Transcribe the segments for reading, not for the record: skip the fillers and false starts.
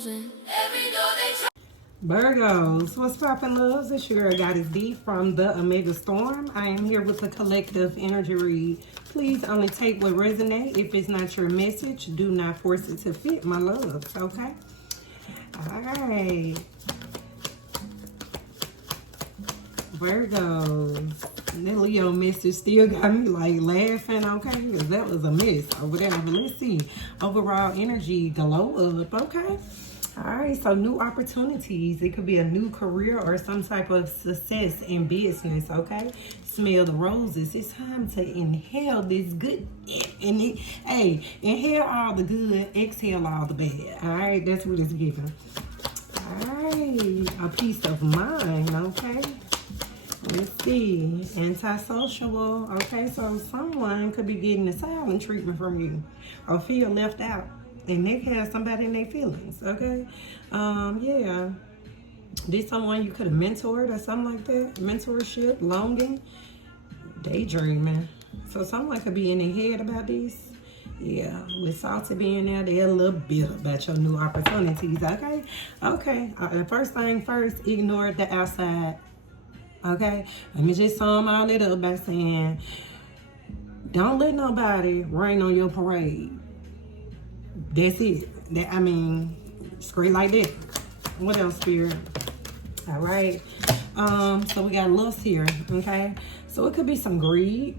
losing. Every door they try. Virgos, what's poppin', loves? It's your girl Goddess D from the Omega Storm. I am here with a collective energy read. Please only take what resonates. If it's not your message, do not force it to fit, my loves, okay? All right. Virgos. That Leo message still got me like laughing, okay? Because that was a mess over there. But let's see. Overall energy glow up, okay? All right, so new opportunities. It could be a new career or some type of success in business, okay? Smell the roses. It's time to inhale this good. Hey, inhale all the good, exhale all the bad. All right, that's what it's giving. All right, a peace of mind, okay? Let's see, antisocial, okay? So someone could be getting a silent treatment from you or feel left out. And they can have somebody in their feelings, okay? Yeah. This someone you could have mentored or something like that. Mentorship, longing, daydreaming. So someone could be in their head about this. Yeah, with Salty being there, they're a little bitter about your new opportunities, okay? Okay, first thing first, ignore the outside, okay? Let me just sum all it up by saying, don't let nobody rain on your parade. That's it. I mean, straight like that. What else, Spirit? All right. So we got lust here, okay? So it could be some greed,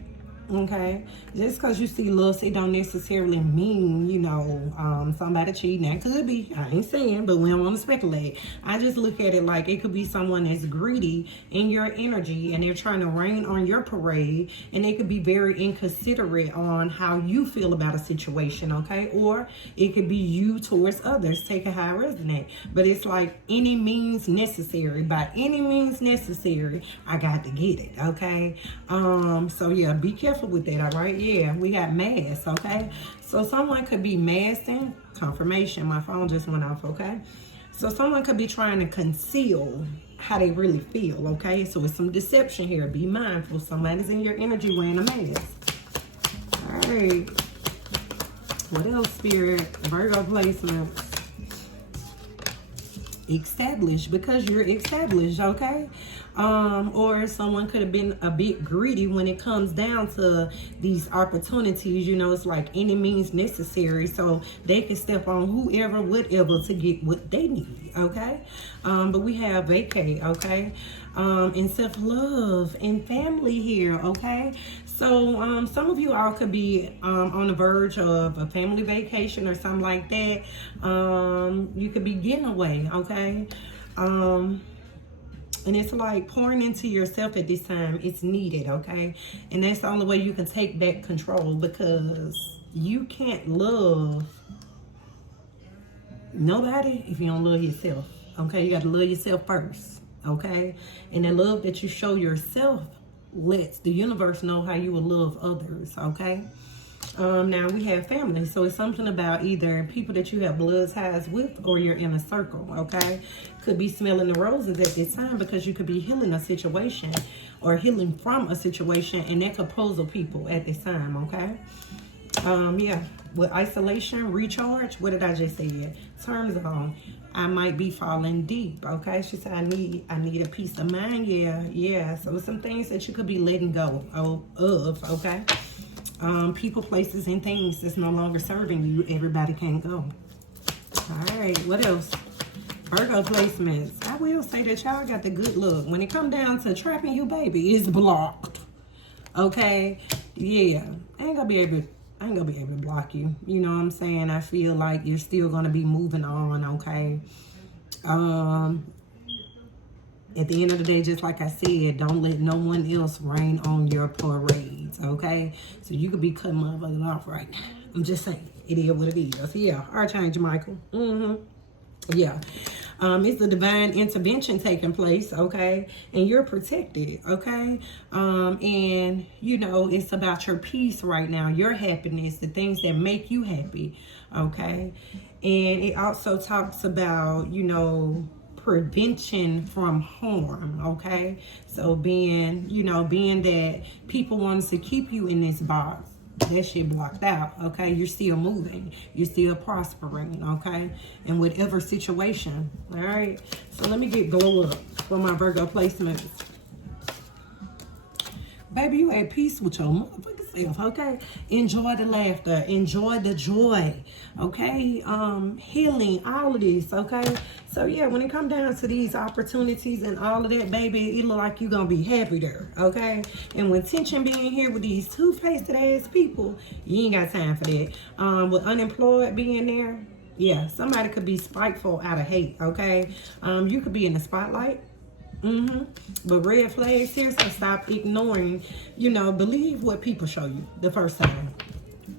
okay? Just because you see lust, it don't necessarily mean, you know, somebody cheating. That could be. I ain't saying, but we don't want to speculate. I just look at it like it could be someone that's greedy in your energy and they're trying to rain on your parade, and they could be very inconsiderate on how you feel about a situation, okay? Or it could be you towards others, taking how it resonates. But it's like any means necessary. By any means necessary, I got to get it, okay? So yeah, be careful with that, all right? Yeah, we got mass, okay? So someone could be masking. Confirmation, my phone just went off, okay? So someone could be trying to conceal how they really feel, okay? So it's some deception here. Be mindful. Somebody's in your energy wearing a mask. All right. What else, Spirit? Virgo placements. Established, because you're established, okay? Or someone could have been a bit greedy when it comes down to these opportunities. You know, it's like any means necessary, so they can step on whoever, whatever to get what they need, okay? But we have vacay, okay? And self-love and family here, okay? So some of you all could be on the verge of a family vacation or something like that. You could be getting away, okay? And it's like pouring into yourself at this time. It's needed, okay? And that's the only way you can take back control, because you can't love nobody if you don't love yourself, okay? You got to love yourself first, okay? And the love that you show yourself lets the universe know how you will love others, okay? Now we have family, so it's something about either people that you have blood ties with or you're in a circle, okay? Could be smelling the roses at this time, because you could be healing a situation or healing from a situation, and that could puzzle people at this time, okay? Yeah, with isolation, recharge, what did I just say? Terms of, I might be falling deep, okay? She said, I need a peace of mind, yeah. So some things that you could be letting go of, okay? People, places, and things that's no longer serving you. Everybody can't go. All right, what else? Virgo placements. I will say that y'all got the good look. When it come down to trapping you, baby, it's blocked. Okay? Yeah. I ain't gonna be able to block you. You know what I'm saying? I feel like you're still gonna be moving on, okay? At the end of the day, just like I said, don't let no one else rain on your parades, okay? So you could be cutting motherfuckers off right now. I'm just saying, it is what it is. Yeah, Archangel Michael. Yeah. It's a divine intervention taking place, okay? And you're protected, okay? And, you know, it's about your peace right now, your happiness, the things that make you happy, okay? And it also talks about, you know, prevention from harm, okay? So being that people wants to keep you in this box, that shit blocked out, okay? You're still moving. You're still prospering, okay? In whatever situation, all right? So let me get glow up for my Virgo placements. Baby, you at peace with your motherfucking self, okay? Enjoy the laughter. Enjoy the joy, okay? Healing, all of this, okay? So, yeah, when it come down to these opportunities and all of that, baby, it look like you're going to be happy there, okay? And with tension being here with these two-faced ass people, you ain't got time for that. With unemployed being there, yeah, somebody could be spiteful out of hate, okay? You could be in the spotlight. But red flags here, so stop ignoring, believe what people show you the first time.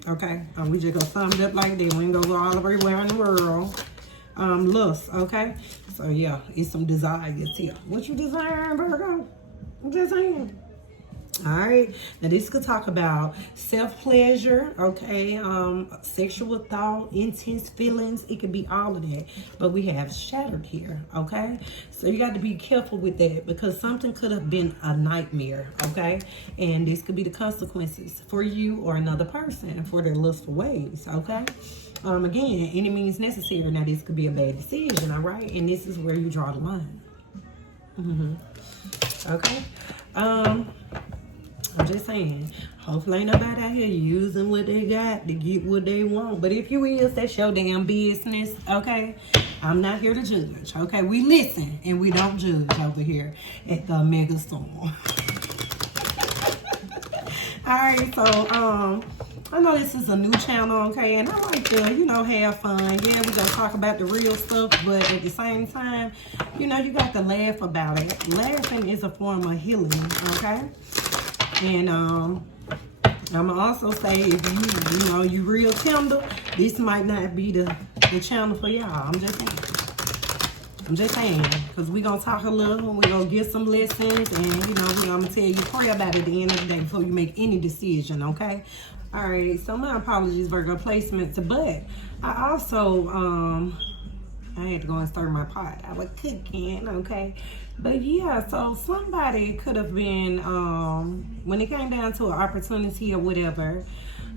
Okay? We just gonna sum it up like that. We ain't gonna go all everywhere in the world. Lust, okay? So yeah, it's some desires here. What you desiring, Virgo? I'm just saying. All right, now this could talk about self-pleasure, okay, sexual thought, intense feelings. It could be all of that, but we have shattered here, okay? So you got to be careful with that because something could have been a nightmare, okay? And this could be the consequences for you or another person for their lustful ways, okay? Again, any means necessary. Now this could be a bad decision, all right? And this is where you draw the line. Okay? I'm just saying, hopefully ain't nobody out here using what they got to get what they want. But if you is, that's your damn business, okay? I'm not here to judge, okay? We listen and we don't judge over here at the Mega Storm. Alright, so, I know this is a new channel, okay? And I like to, have fun. Yeah, we're going to talk about the real stuff, but at the same time, you got to laugh about it. Laughing is a form of healing, okay? And I'm gonna also say if you real tender, this might not be the channel for y'all. I'm just saying, because we're gonna talk a little, we're gonna get some lessons, and we're gonna tell you pray about it at the end of the day before you make any decision, okay? All right, so my apologies, Virgo placements, but I also I had to go and stir my pot. I was cooking, okay? But yeah, so somebody could have been, when it came down to an opportunity or whatever,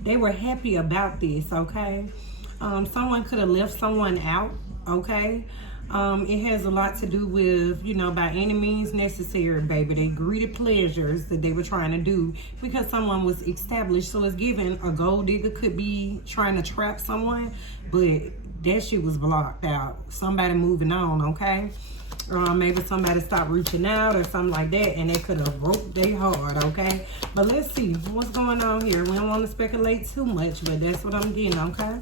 they were happy about this, okay? Someone could have left someone out, okay? It has a lot to do with, by any means necessary, baby. They greeted pleasures that they were trying to do because someone was established. So it's given a gold digger could be trying to trap someone, but that shit was blocked out. Somebody moving on, okay? Maybe somebody stopped reaching out or something like that, and they could have broke their heart, okay? But let's see what's going on here. We don't want to speculate too much, but that's what I'm getting, okay?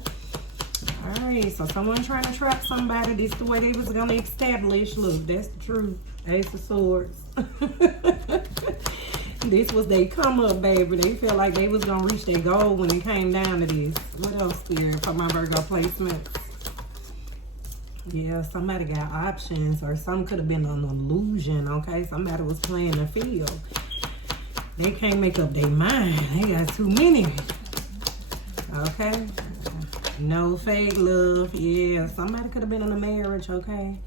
All right, so someone trying to trap somebody. This is the way they was going to establish. Look, that's the truth. Ace of Swords. This was they come up, baby. They felt like they was going to reach their goal when it came down to this. What else, Spirit, for my Virgo placement? Yeah, somebody got options, or some could have been an illusion, okay? Somebody was playing the field. They can't make up their mind. They got too many. Okay? No fake love. Yeah, somebody could have been in a marriage, okay?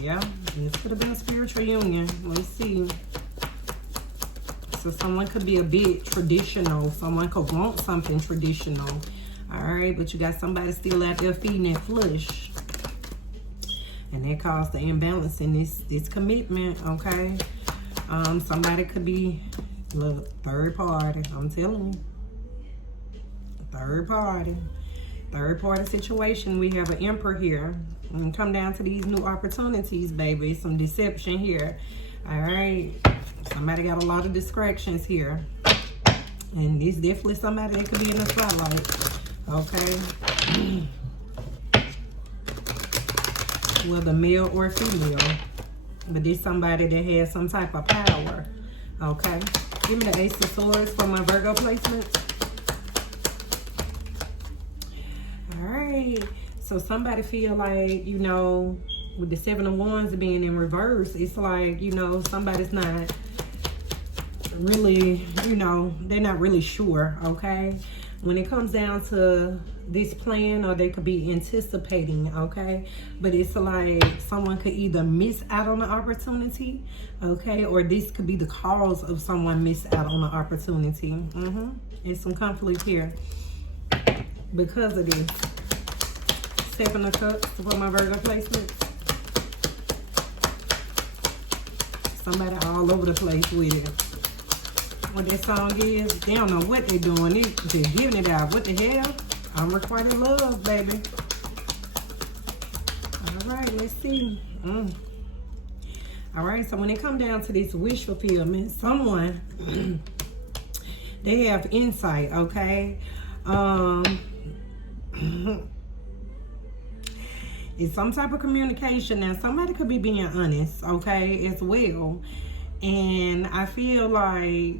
Yeah, this could have been a spiritual union. Let's see. So someone could be a bit traditional. Someone could want something traditional. All right, but you got somebody still out there feeding that flesh. And that caused the imbalance in this commitment, okay? Somebody could be, look, third party. I'm telling you. Third party situation. We have an emperor here. And come down to these new opportunities, baby. Some deception here. All right. Somebody got a lot of distractions here. And this definitely somebody that could be in the spotlight. Okay. Whether male or female. But this somebody that has some type of power. Okay. Give me the Ace of Swords for my Virgo placement. Alright. So somebody feel like, with the Seven of Wands being in reverse, it's like, somebody's not really, they're not really sure, okay? When it comes down to this plan, or they could be anticipating, okay? But it's like someone could either miss out on the opportunity, okay? Or this could be the cause of someone miss out on the opportunity. There's some conflict here because of this. Seven of Cups for my Virgo placements. Somebody all over the place with it. What that song is, they don't know what they're doing. They're giving it out. What the hell? Unrequited love, baby. All right, let's see. All right, so when it comes down to this wish fulfillment, someone, they have insight, okay? It's some type of communication. Now, somebody could be being honest, okay, as well. And I feel like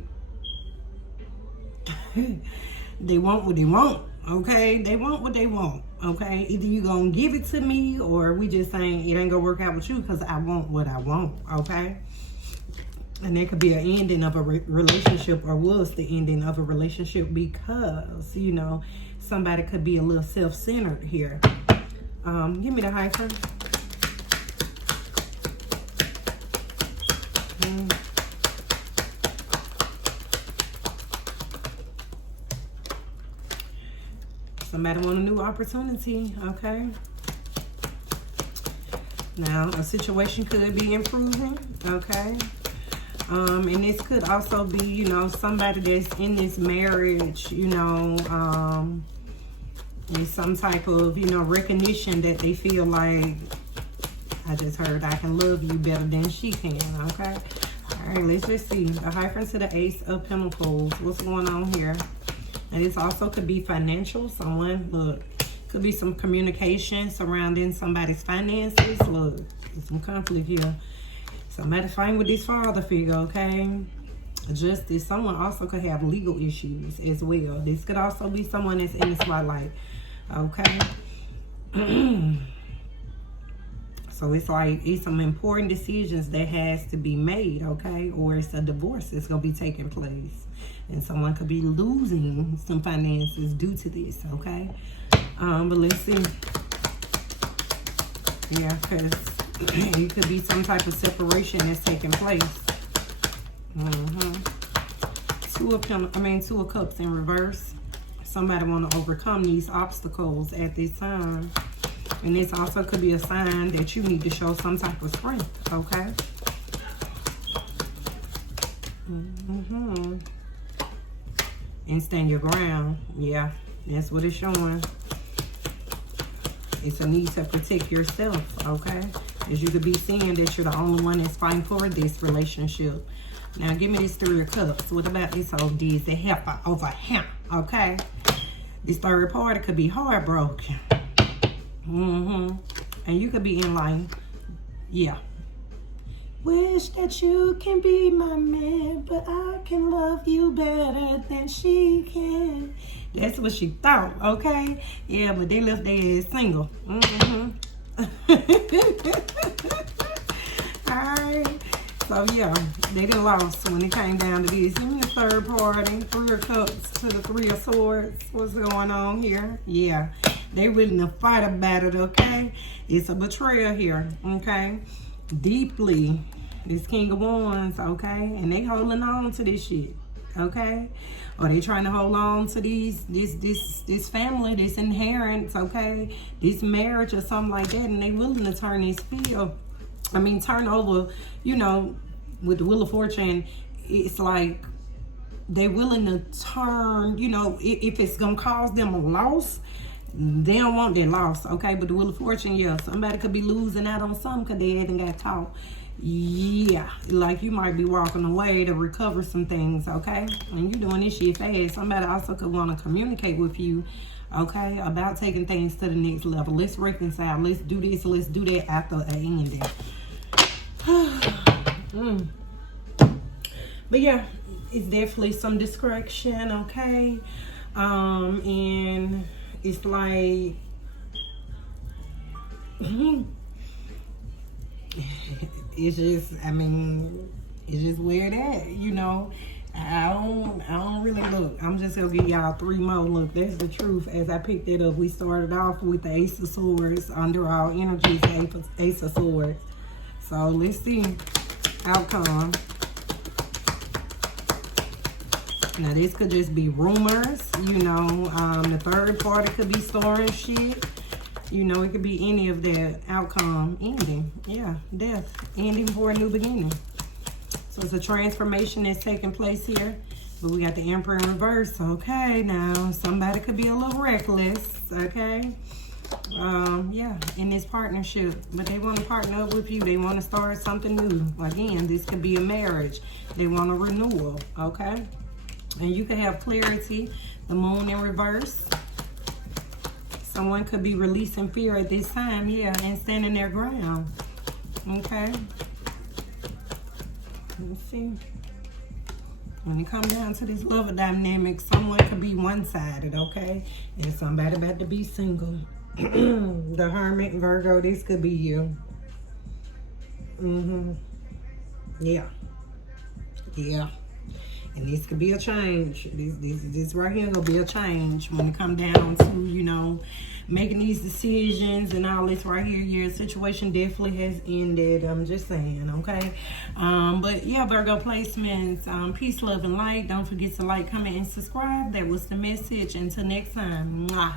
they want what they want, okay? They want what they want, okay? Either you gonna give it to me, or we just saying it ain't gonna work out with you because I want what I want, okay? And there could be an ending of a relationship, or was the ending of a relationship, because, you know, somebody could be a little self-centered here. Give me the hyphen. Somebody want a new opportunity, okay? Now, a situation could be improving, okay? And this could also be, you know, somebody that's in this marriage, you know, and some type of, you know, recognition that they feel like, I just heard I can love you better than she can, okay? All right, let's just see. The hyphen to the Ace of Pentacles. What's going on here? And this also could be financial. Someone, look, could be some communication surrounding somebody's finances. Look, there's some conflict here. Somebody fighting with this father figure, okay? Justice. Someone also could have legal issues as well. This could also be someone that's in the spotlight, okay? So it's like, it's some important decisions that has to be made, okay? Or it's a divorce that's going to be taking place. And someone could be losing some finances due to this, okay? But let's see. Yeah, because it could be some type of separation that's taking place. Two of Cups in reverse. Somebody want to overcome these obstacles at this time. And this also could be a sign that you need to show some type of strength, okay? And stand your ground. Yeah, that's what it's showing. It's a need to protect yourself, okay? As you could be seeing that you're the only one that's fighting for this relationship. Now, give me this Three of Cups. What about this whole D's the helper over him, okay? This third party could be heartbroken. And you could be in line. Yeah. Wish that you can be my man, but I can love you better than she can. That's what she thought, okay? Yeah, but they left their ass single. Alright. So yeah, they done lost when it came down to this. And the third party, Three of Cups to the Three of Swords. What's going on here? Yeah. They willing to fight about it, okay? It's a betrayal here, okay? Deeply. This King of Wands, okay? And they holding on to this shit, okay? Or they trying to hold on to this family, this inheritance, okay? This marriage or something like that, and they willing to turn this turn over, you know, with the Wheel of Fortune. It's like they willing to turn, you know, if it's gonna cause them a loss, they don't want that loss, okay? But the Wheel of Fortune, yeah, somebody could be losing out on something because they hadn't got taught. Yeah, like you might be walking away to recover some things, okay? And you doing this shit fast. Somebody also could want to communicate with you, okay, about taking things to the next level. Let's reconcile. Let's do this. Let's do that after an ending. But yeah, it's definitely some distraction, okay? And it's like it's just, it's just where it at, you know. I don't really look. I'm just gonna give y'all 3 more. Look, that's the truth. As I picked it up, we started off with the Ace of Swords. Under our energies, Ace of Swords. So let's see. Outcome. Now this could just be rumors, you know. The third party could be storing shit. You know, it could be any of that. Outcome, ending. Yeah, death. Ending for a new beginning. So it's a transformation that's taking place here. But we got the Emperor in reverse. Okay, now somebody could be a little reckless, okay? Yeah, in this partnership. But they want to partner up with you. They want to start something new. Again, this could be a marriage. They want a renewal, okay? And you can have clarity. The Moon in reverse. Someone could be releasing fear at this time, yeah, and standing their ground, okay? Let's see. When it comes down to this love dynamic, someone could be one-sided, okay? And somebody about to be single. The Hermit, Virgo, this could be you. Yeah. Yeah. And this could be a change. This right here gonna be a change when it come down to, you know, making these decisions and all this right here. Your situation definitely has ended. I'm just saying, okay? But yeah, Virgo placements. Peace, love, and light. Don't forget to like, comment, and subscribe. That was the message. Until next time. Mwah.